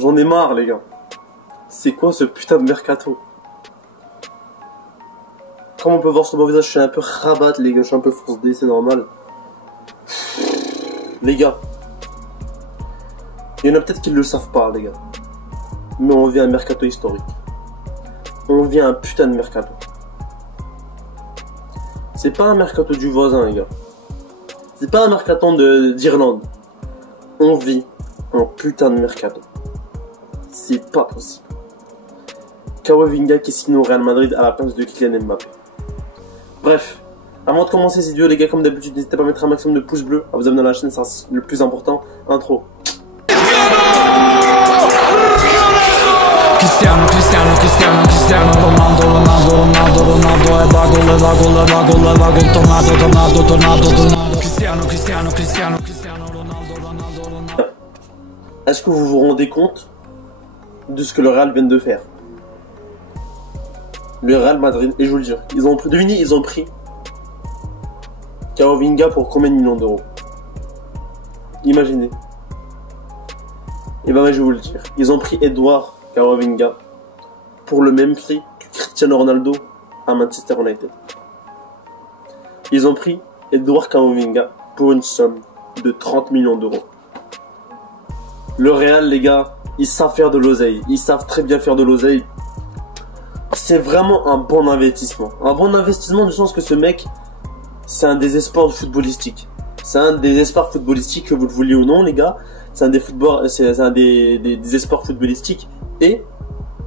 J'en ai marre, les gars. C'est quoi ce putain de mercato? Comme on peut voir sur mon visage, je suis un peu rabat, les gars. Je suis un peu force D, c'est normal. Les gars. Il y en a peut-être qui ne le savent pas, les gars. Mais on vit un mercato historique. On vit un putain de mercato. C'est pas un mercato du voisin, les gars. C'est pas un mercato d'Irlande. On vit un putain de mercato. C'est pas possible. Camavinga qui signe au Real Madrid à la place de Kylian Mbappé. Bref, avant de commencer cette vidéo, les gars, comme d'habitude, n'hésitez pas à mettre un maximum de pouces bleus, à vous abonner à la chaîne, c'est le plus important. Intro. Cristiano, Cristiano, Cristiano, Cristiano, Ronaldo, Ronaldo, Ronaldo, Ronaldo, tornado, tornado, tornado, tornado. Cristiano, Cristiano, Cristiano, Cristiano, Ronaldo, Ronaldo, Ronaldo. Est-ce que vous vous rendez compte de ce que le Real vient de faire? Le Real Madrid, et je vous le dis, devinez, ils ont pris Camavinga pour combien de millions d'euros? Imaginez. Et ben, je vais vous le dire. Ils ont pris Edouard Camavinga pour le même prix que Cristiano Ronaldo à Manchester United. Ils ont pris Edouard Camavinga pour une somme de 30 millions d'euros. Le Real, les gars, ils savent faire de l'oseille. Ils savent très bien faire de l'oseille. C'est vraiment un bon investissement. Un bon investissement du sens que ce mec, c'est un des espoirs footballistiques. C'est un des espoirs footballistiques, que vous le vouliez ou non, les gars. C'est un des espoirs footballistiques. Et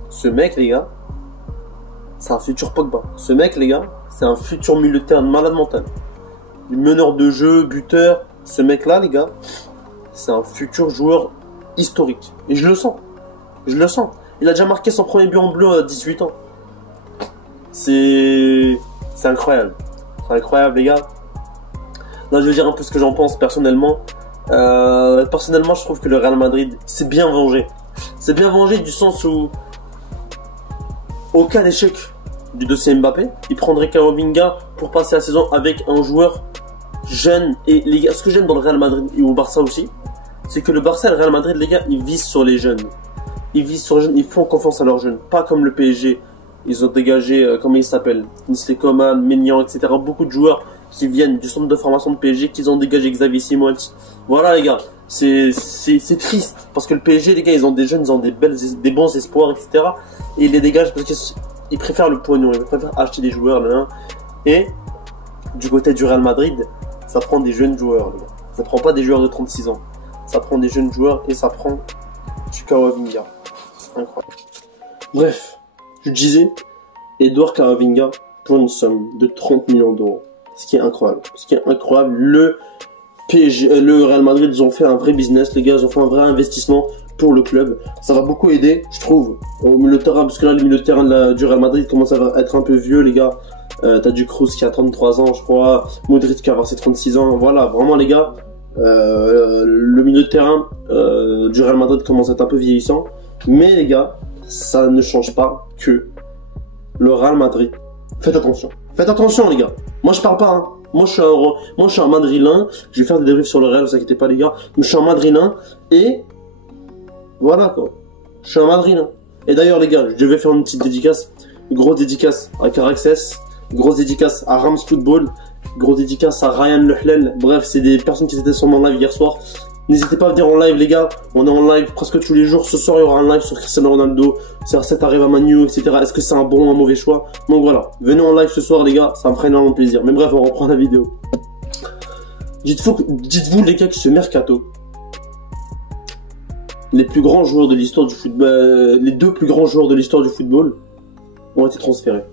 ce mec, les gars, c'est un futur Pogba. Ce mec, les gars, c'est un futur milieu de terrain malade mental. Meneur de jeu, buteur. Ce mec-là, les gars, c'est un futur joueur historique. Et je le sens. Je le sens. Il a déjà marqué son premier but en bleu à 18 ans. C'est incroyable. C'est incroyable, les gars. Là, je vais dire un peu ce que j'en pense personnellement. Personnellement, je trouve que le Real Madrid s'est bien vengé. C'est bien vengé du sens où, au cas d'échec du dossier Mbappé, il prendrait Camavinga pour passer la saison avec un joueur jeune. Et les gars, ce que j'aime dans le Real Madrid et au Barça aussi, c'est que le Barça et le Real Madrid, les gars, ils visent sur les jeunes. Ils visent sur les jeunes, ils font confiance à leurs jeunes. Pas comme le PSG. Ils ont dégagé, comment ils s'appellent, Kingsley Coman, Maignan, etc. Beaucoup de joueurs qui viennent du centre de formation de PSG, qu'ils ont dégagé Xavi Simons. Voilà, les gars. C'est triste. Parce que le PSG, les gars, ils ont des jeunes, ils ont des bons espoirs, etc. Et ils les dégagent parce qu'ils préfèrent le pognon. Ils préfèrent acheter des joueurs, là. Et, du côté du Real Madrid, ça prend des jeunes joueurs, les gars. Ça prend pas des joueurs de 36 ans. Ça prend des jeunes joueurs et ça prend du Camavinga. Incroyable. Bref, je disais, Edouard Camavinga pour une somme de 30 millions d'euros. Ce qui est incroyable. Ce qui est incroyable. Le Real Madrid, ils ont fait un vrai business, les gars. Ils ont fait un vrai investissement pour le club. Ça va beaucoup aider, je trouve, au milieu de terrain. Parce que là, le milieu de terrain du Real Madrid commence à être un peu vieux, les gars. T'as du Kroos qui a 33 ans, je crois. Modric qui a ses 36 ans. Voilà, vraiment, les gars. Le milieu de terrain du Real Madrid commence à être un peu vieillissant. Mais les gars, ça ne change pas que le Real Madrid. Faites attention. Faites attention, les gars. Moi, je parle pas, hein. Moi, je suis un madrilène. Je vais faire des débriefs sur le Real, vous inquiétez pas, les gars. Mais je suis un madrilène. Et voilà, quoi. Je suis un madrilène. Et d'ailleurs, les gars, je vais faire une petite dédicace. Une grosse dédicace à Caraxes. Une grosse dédicace à Rams Football. Une grosse dédicace à Ryan Lehlel. Bref, c'est des personnes qui étaient sur mon live hier soir. N'hésitez pas à venir en live, les gars. On est en live presque tous les jours. Ce soir, il y aura un live sur Cristiano Ronaldo. CR7 arrive à Man U, etc. Est-ce que c'est un bon ou un mauvais choix? Donc voilà. Venez en live ce soir, les gars. Ça me ferait énormément plaisir. Mais bref, on reprend la vidéo. Dites-vous, les gars, que ce mercato, les plus grands joueurs de l'histoire du football, les deux plus grands joueurs de l'histoire du football ont été transférés.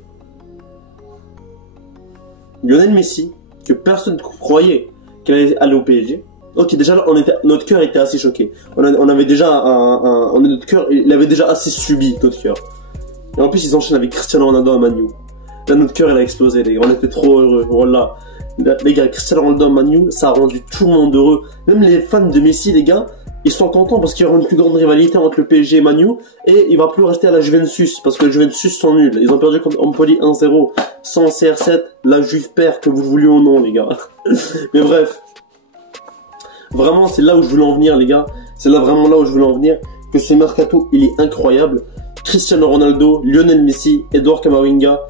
Lionel Messi, que personne ne croyait qu'il allait aller au PSG. Ok, déjà, notre cœur était assez choqué. On avait déjà notre cœur, il avait déjà assez subi notre cœur. Et en plus, ils enchaînent avec Cristiano Ronaldo à Man U. Là, notre cœur, il a explosé, les gars. On était trop heureux. Voilà. Les gars, Cristiano Ronaldo à Man U, ça a rendu tout le monde heureux. Même les fans de Messi, les gars, ils sont contents parce qu'il y aura une plus grande rivalité entre le PSG et Man U. Et il va plus rester à la Juventus parce que les Juventus sont nuls. Ils ont perdu contre Empoli 1-0. Sans CR7, la Juve perd, que vous le vouliez ou non, les gars. Mais bref. Vraiment, c'est là où je voulais en venir, les gars. C'est là vraiment là où je voulais en venir. que ce mercato, il est incroyable. Cristiano Ronaldo, Lionel Messi, Edouard Camavinga.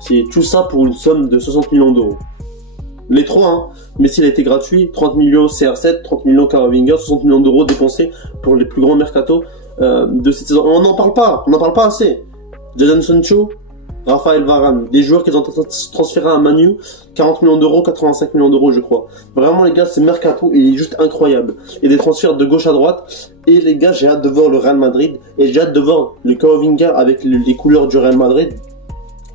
C'est tout ça pour une somme de 60 millions d'euros. Les trois, hein. Messi, il a été gratuit. 30 millions CR7, 30 millions Camavinga, 60 millions d'euros dépensés pour les plus grands mercatos de cette saison. On n'en parle pas assez. Jadon Sancho, Raphaël Varane, des joueurs qui ont transféré à Manu, 40 millions d'euros, 85 millions d'euros, je crois. Vraiment, les gars, ce mercato, il est juste incroyable. Il y a des transferts de gauche à droite. Et les gars, j'ai hâte de voir le Real Madrid. Et j'ai hâte de voir le Camavinga avec les couleurs du Real Madrid.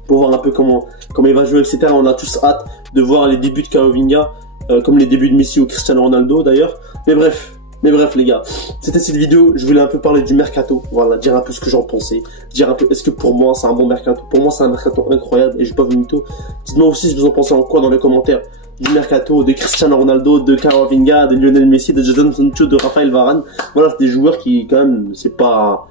Pour voir un peu comment il va jouer, etc. On a tous hâte de voir les débuts de Camavinga, comme les débuts de Messi ou Cristiano Ronaldo, d'ailleurs. Mais bref, les gars, c'était cette vidéo, je voulais un peu parler du mercato, voilà, dire un peu ce que j'en pensais, dire un peu, est-ce que pour moi c'est un bon mercato? Pour moi c'est un mercato incroyable et j'ai pas vu mytho. Dites-moi aussi si vous en pensez en quoi dans les commentaires du mercato de Cristiano Ronaldo, de Camavinga, de Lionel Messi, de Jadon Sancho, de Raphaël Varane. Voilà, c'est des joueurs qui quand même, c'est pas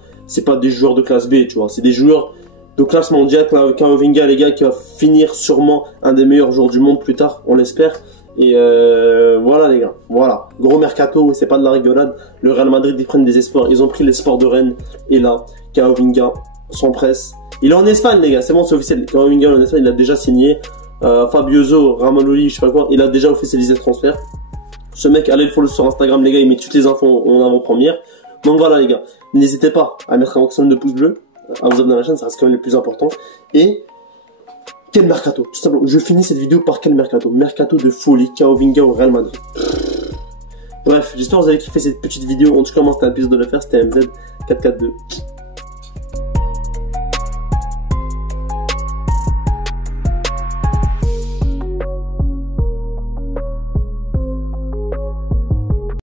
des joueurs de classe B, tu vois, c'est des joueurs de classe mondiale. Camavinga, les gars, qui va finir sûrement un des meilleurs joueurs du monde plus tard, on l'espère. Et voilà les gars, voilà, gros mercato, c'est pas de la rigolade. Le Real Madrid, ils prennent des espoirs, ils ont pris l'espoir de Rennes. Et là, Camavinga s'empresse. Il est en Espagne les gars, c'est bon, c'est officiel. Camavinga en Espagne, il a déjà signé. Fabioso, Ramaloli, je sais pas quoi, il a déjà officialisé le transfert. Ce mec, allez le follow sur Instagram les gars, il met toutes les infos en avant-première. Donc voilà les gars, n'hésitez pas à mettre un maximum de pouces bleus, à vous abonner à la chaîne, ça reste quand même le plus important. Et quel mercato, tout simplement. Je finis cette vidéo par quel mercato? Mercato de folie, Camavinga au Real Madrid. Bref, j'espère que vous avez kiffé cette petite vidéo. En tout cas, moi c'était un plaisir de le faire, c'était MZ442.